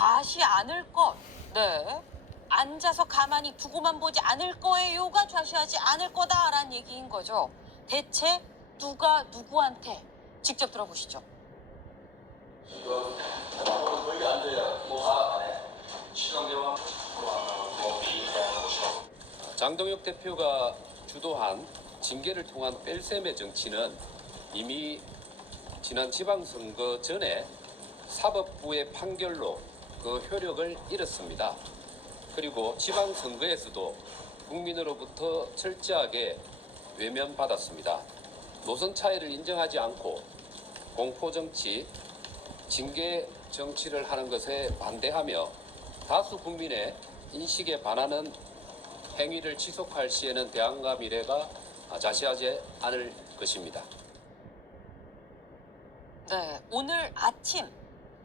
좌시 않을 것. 네. 앉아서 가만히 두고만 보지 않을 거예요가 좌시하지 않을 거다라는 얘기인 거죠. 대체 누가 누구한테? 직접 들어보시죠. 지금 거기 앉아야 뭐가 안 해. 시정대와 장동혁 대표가 주도한 징계를 통한 뺄셈의 정치는 이미 지난 지방선거 전에 사법부의 판결로 그 효력을 잃었습니다. 그리고 지방선거에서도 국민으로부터 철저하게 외면받았습니다. 노선 차이를 인정하지 않고 공포정치, 징계 정치를 하는 것에 반대하며 다수 국민의 인식에 반하는 행위를 지속할 시에는 대안과 미래가 자시하지 않을 것입니다. 네, 오늘 아침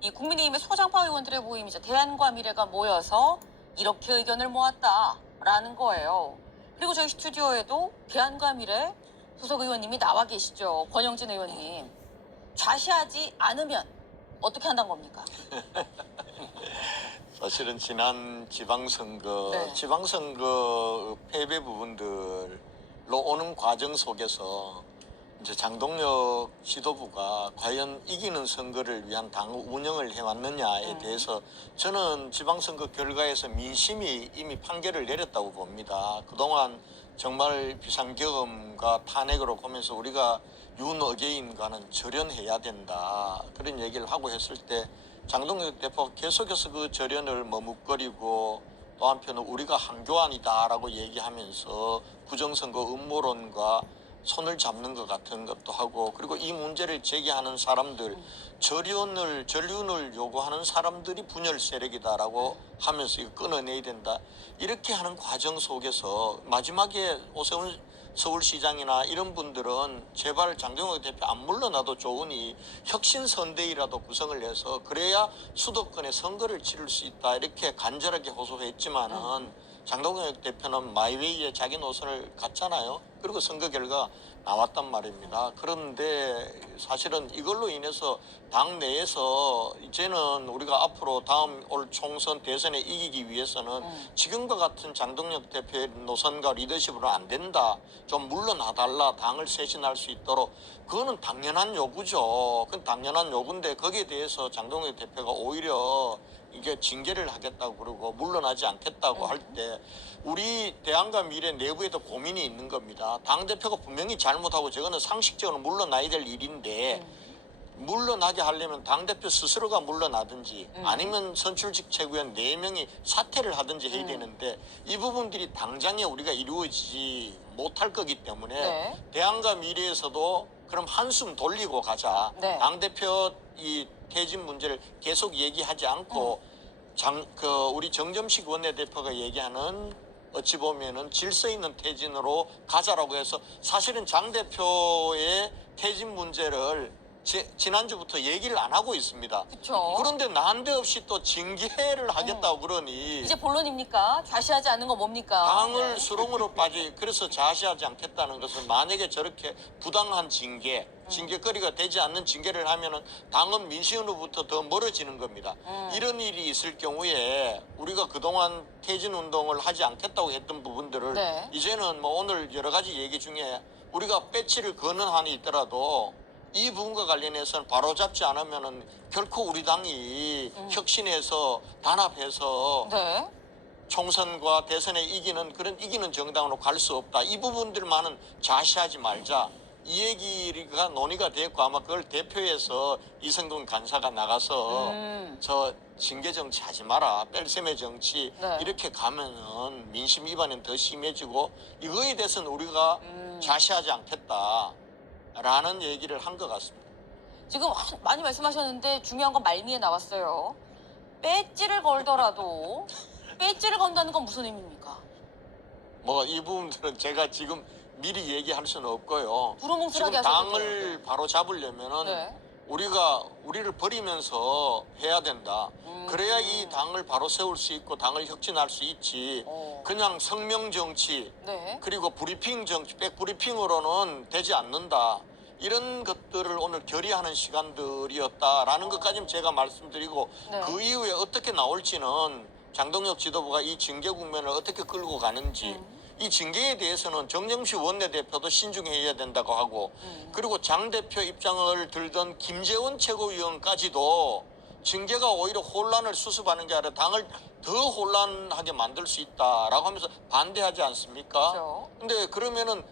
이 국민의힘의 소장파 의원들의 모임이죠. 대안과 미래가 모여서 이렇게 의견을 모았다라는 거예요. 그리고 저희 스튜디오에도 대안과 미래 소속 의원님이 나와 계시죠. 권영진 의원님. 좌시하지 않으면 어떻게 한다는 겁니까? 사실은 지난 지방선거, 네. 지방선거 패배 부분들로 오는 과정 속에서 이제 장동혁 지도부가 과연 이기는 선거를 위한 당 운영을 해왔느냐에 대해서 저는 지방선거 결과에서 민심이 이미 판결을 내렸다고 봅니다. 그동안 정말 비상경험과 탄핵으로 보면서 우리가 윤어게인과는 절연해야 된다. 그런 얘기를 하고 했을 때 장동혁 대표가 계속해서 그 절연을 머뭇거리고 또 한편은 우리가 한교안이다라고 얘기하면서 부정선거 음모론과 손을 잡는 것 같은 것도 하고 그리고 이 문제를 제기하는 사람들 전륜을 요구하는 사람들이 분열 세력이다라고 하면서 이거 끊어내야 된다. 이렇게 하는 과정 속에서 마지막에 오세훈 서울시장이나 이런 분들은 제발 장동혁 대표 안 물러나도 좋으니 혁신선대위라도 구성을 해서 그래야 수도권에 선거를 치를 수 있다 이렇게 간절하게 호소했지만은 장동혁 대표는 마이웨이에 자기 노선을 갔잖아요. 그리고 선거 결과 나왔단 말입니다. 그런데 사실은 이걸로 인해서 당 내에서 이제는 우리가 앞으로 다음 올 총선 대선에 이기기 위해서는 지금과 같은 장동혁 대표의 노선과 리더십으로 안 된다. 좀 물러나달라. 당을 쇄신할 수 있도록. 그거는 당연한 요구죠. 그건 당연한 요구인데 거기에 대해서 장동혁 대표가 오히려 이게 징계를 하겠다고 그러고 물러나지 않겠다고 할 때 우리 대안과 미래 내부에도 고민이 있는 겁니다. 당대표가 분명히 잘못하고 저거는 상식적으로 물러나야 될 일인데 물러나게 하려면 당대표 스스로가 물러나든지 아니면 선출직 최고위원 4명이 사퇴를 하든지 해야 되는데 이 부분들이 당장에 우리가 이루어지지 못할 거기 때문에 네. 대안과 미래에서도 그럼 한숨 돌리고 가자. 네. 당대표 이 퇴진 문제를 계속 얘기하지 않고 우리 정점식 원내대표가 얘기하는 어찌 보면은 질서 있는 퇴진으로 가자라고 해서 사실은 장 대표의 퇴진 문제를 지난주부터 얘기를 안 하고 있습니다. 그쵸. 그런데 난데없이 또 징계를 하겠다고 그러니 이제 본론입니까? 좌시하지 않는 거 뭡니까? 당을 네. 수렁으로 그래서 자시하지 않겠다는 것은 만약에 저렇게 부당한 징계거리가 되지 않는 징계를 하면은 당은 민심으로부터 더 멀어지는 겁니다. 이런 일이 있을 경우에 우리가 그동안 퇴진 운동을 하지 않겠다고 했던 부분들을 네. 이제는 뭐 오늘 여러 가지 얘기 중에 우리가 배치를 거는 한이 있더라도 이 부분과 관련해서는 바로잡지 않으면은 결코 우리 당이 혁신해서 단합해서 네. 총선과 대선에 이기는 정당으로 갈 수 없다. 이 부분들만은 자시하지 말자. 이 얘기가 논의가 됐고 아마 그걸 대표해서 이성근 간사가 나가서 저 징계 정치 하지 마라. 뺄셈의 정치 네. 이렇게 가면은 민심 위반은 더 심해지고 이거에 대해서는 우리가 자시하지 않겠다라는 얘기를 한 것 같습니다. 지금 많이 말씀하셨는데 중요한 건 말미에 나왔어요. 배지를 걸더라도 배지를 건다는 건 무슨 의미입니까? 뭐 이 부분들은 제가 지금 미리 얘기할 수는 없고요. 두루뭉술하게 지금 하셔도 당을 돼요. 바로 잡으려면은 네. 우리를 버리면서 해야 된다. 그래야 이 당을 바로 세울 수 있고 당을 혁신할 수 있지. 그냥 성명 정치 네. 그리고 브리핑 정치, 백브리핑으로는 되지 않는다. 이런 것들을 오늘 결의하는 시간들이었다라는 것까지는 제가 말씀드리고 네. 그 이후에 어떻게 나올지는 장동혁 지도부가 이 징계 국면을 어떻게 끌고 가는지 이 징계에 대해서는 정정식 원내대표도 신중해야 된다고 하고 그리고 장 대표 입장을 들던 김재원 최고위원까지도 징계가 오히려 혼란을 수습하는 게 아니라 당을 더 혼란하게 만들 수 있다라고 하면서 반대하지 않습니까? 그렇죠. 근데 그러면은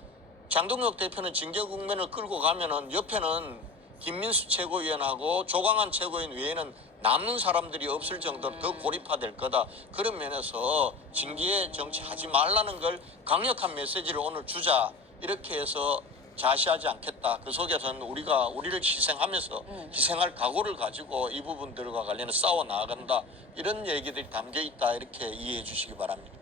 장동혁 대표는 징계 국면을 끌고 가면은 옆에는 김민수 최고위원하고 조광한 최고위원 외에는 남는 사람들이 없을 정도로 더 고립화될 거다. 그런 면에서 징계 정치하지 말라는 걸 강력한 메시지를 오늘 주자. 이렇게 해서 자시하지 않겠다. 그 속에서는 우리를 희생하면서 희생할 각오를 가지고 이 부분들과 관련해 싸워 나아간다. 이런 얘기들이 담겨 있다. 이렇게 이해해 주시기 바랍니다.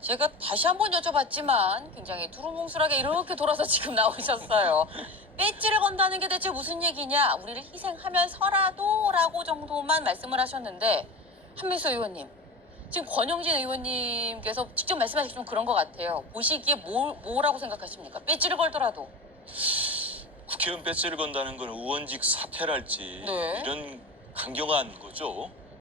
제가 다시 한번 여쭤봤지만 굉장히 두루뭉술하게 이렇게 돌아서 지금 나오셨어요. 배지를 건다는 게 대체 무슨 얘기냐? 우리를 희생하면서라도 라고 정도만 말씀을 하셨는데 한민수 의원님, 지금 권영진 의원님께서 직접 말씀하시기 좀 그런 것 같아요. 보시기에 뭐라고 생각하십니까? 배지를 걸더라도. 국회의원 배지를 건다는 건 의원직 사퇴랄지 네. 이런 강경한 거죠.